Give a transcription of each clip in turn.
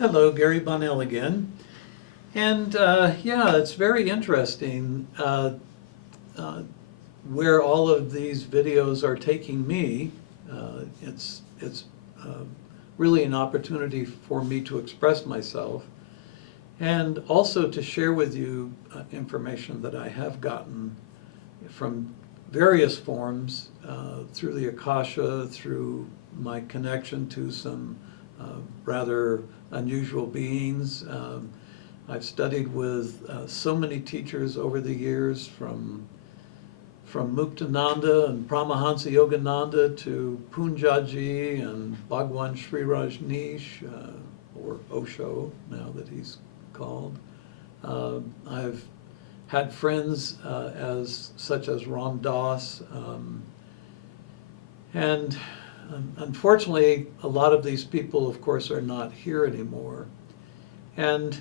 Hello, Gary Bonnell again. And yeah, it's very interesting where all of these videos are taking me. It's really an opportunity for me to express myself and also to share with you information that I have gotten from various forms through the Akasha, through my connection to some rather unusual beings. I've studied with so many teachers over the years, from Muktananda and Paramahansa Yogananda to Punjaji and Bhagwan Sri Rajneesh, or Osho now that he's called. I've had friends such as Ram Dass, and unfortunately, a lot of these people, of course, are not here anymore. And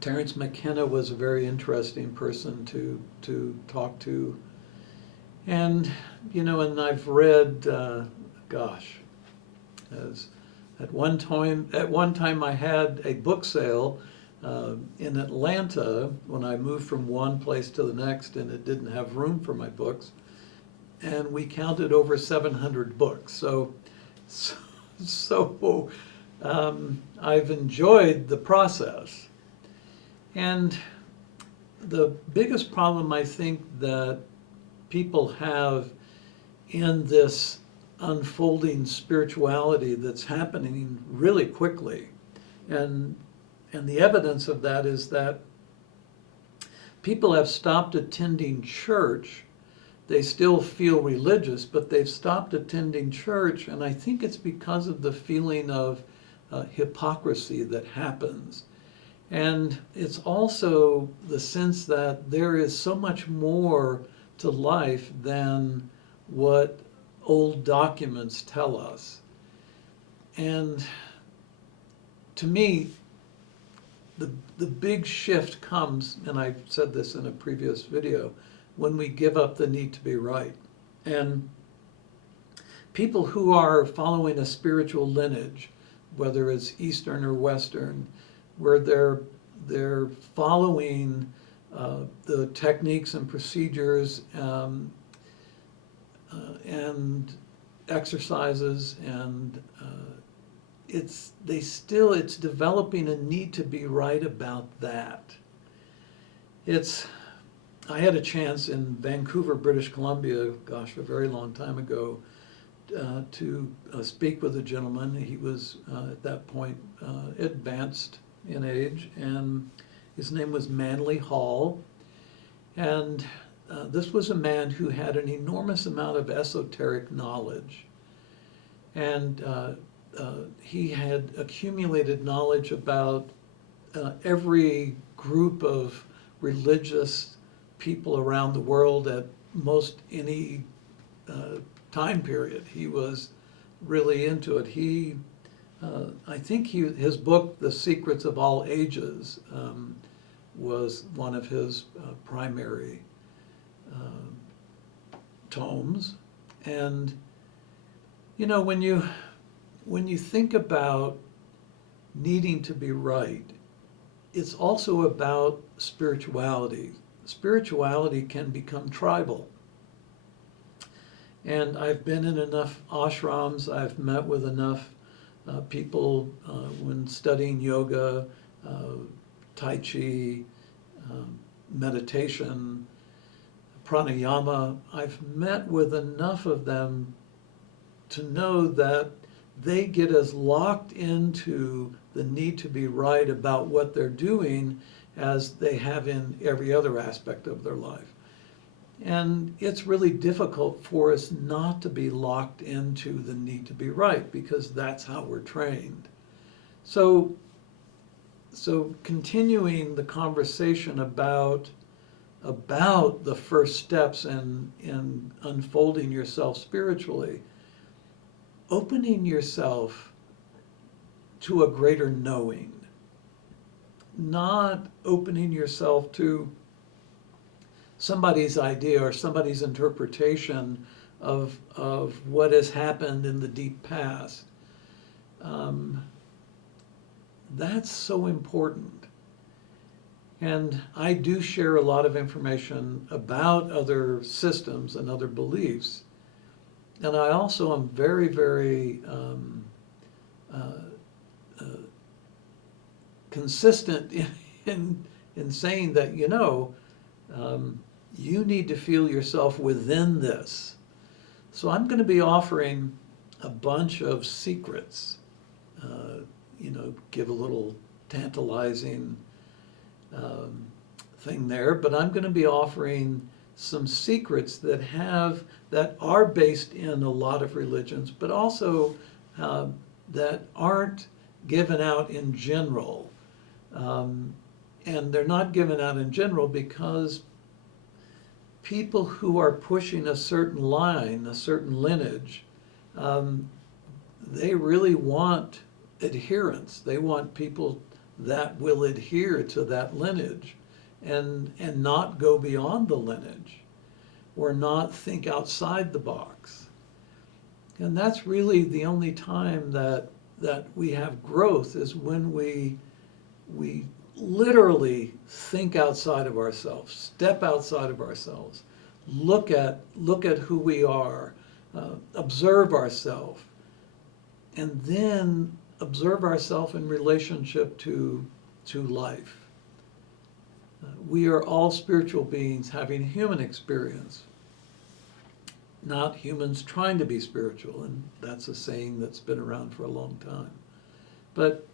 Terence McKenna was a very interesting person to talk to. And, you know, and I've read, at one time I had a book sale in Atlanta when I moved from one place to the next, and it didn't have room for my books. And we counted over 700 books. So I've enjoyed the process. And the biggest problem I think that people have in this unfolding spirituality that's happening really quickly, and the evidence of that is that people have stopped attending church. They still feel religious, but they've stopped attending church, and I think it's because of the feeling of hypocrisy that happens. And it's also the sense that there is so much more to life than what old documents tell us. And to me, the big shift comes, and I've said this in a previous video, when we give up the need to be right. And people who are following a spiritual lineage, whether it's Eastern or Western, where they're following the techniques and procedures and exercises, and it's developing a need to be right about that. I had a chance in Vancouver, British Columbia, a very long time ago, to speak with a gentleman. He was at that point advanced in age, and his name was Manly Hall. And this was a man who had an enormous amount of esoteric knowledge. And he had accumulated knowledge about every group of religious people around the world at most any time period. He was really into it. I think his book, The Secrets of All Ages, was one of his primary tomes. And you know, when you think about needing to be right, it's also about spirituality. Spirituality can become tribal. And I've been in enough ashrams, I've met with enough people when studying yoga, Tai Chi, meditation, pranayama. I've met with enough of them to know that they get as locked into the need to be right about what they're doing as they have in every other aspect of their life. And it's really difficult for us not to be locked into the need to be right, because that's how we're trained. So continuing the conversation about the first steps in unfolding yourself spiritually, opening yourself to a greater knowing, not opening yourself to somebody's idea or somebody's interpretation of what has happened in the deep past. that's so important. And I do share a lot of information about other systems and other beliefs. And I also am very, very consistent in saying that, you need to feel yourself within this. So I'm going to be offering a bunch of secrets, give a little tantalizing thing there, but I'm going to be offering some secrets that are based in a lot of religions, but also that aren't given out in general. And they're not given out in general because people who are pushing a certain line, a certain lineage, they really want adherence. They want people that will adhere to that lineage and not go beyond the lineage or not think outside the box. And that's really the only time that we have growth, is when we literally think outside of ourselves, step outside of ourselves, look at who we are, observe ourselves, and then observe ourselves in relationship to life. We are all spiritual beings having human experience, not humans trying to be spiritual, and that's a saying that's been around for a long time. But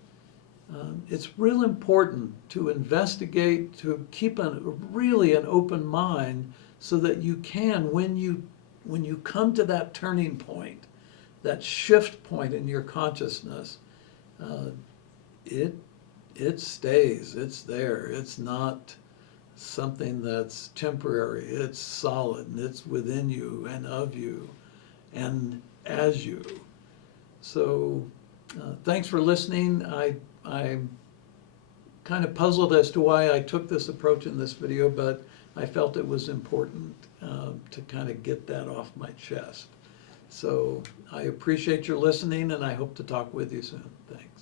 it's real important to investigate, to keep really an open mind, so that you can, when you come to that turning point, that shift point in your consciousness, it stays, it's there. It's not something that's temporary. It's solid, and it's within you and of you and as you. So thanks for listening. I'm kind of puzzled as to why I took this approach in this video, but I felt it was important to kind of get that off my chest. So I appreciate your listening, and I hope to talk with you soon. Thanks.